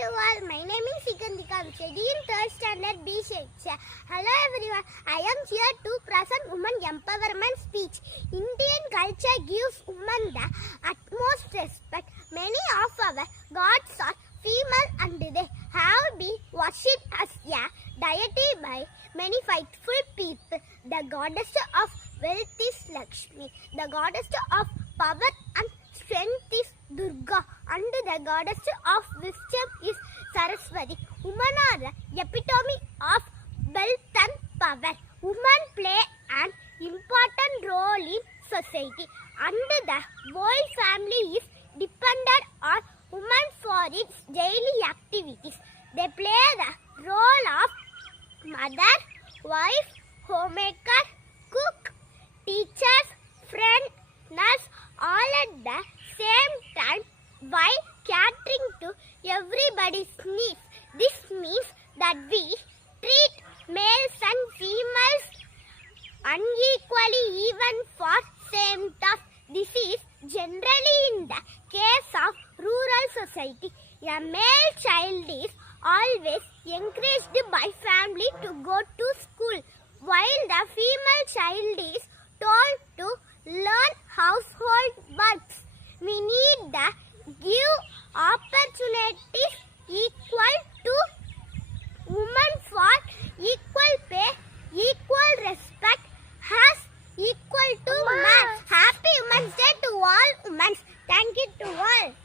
to all. My name is Sikandika. I'm in third standard B section. Hello everyone. I am here to present women empowerment speech. Indian culture gives women the utmost respect. Many of our gods are female and they have been worshipped as a deity by many faithful people. The goddess of wealth is Lakshmi. The goddess of power and strength is Durga. And the goddess of wisdom is Saraswati. Women are the epitome of wealth and power. Women play an important role in society. And the whole family is dependent on women for its daily activities. They play the role of mother, wife, homemaker, cook, teachers, friend, nurse, all at the same time while catering to everybody's needs. This means that we treat males and females unequally even for same task. This is generally in the case of rural society. A male child is always encouraged by family to go to school, while the female child is told to learn Thank you to all.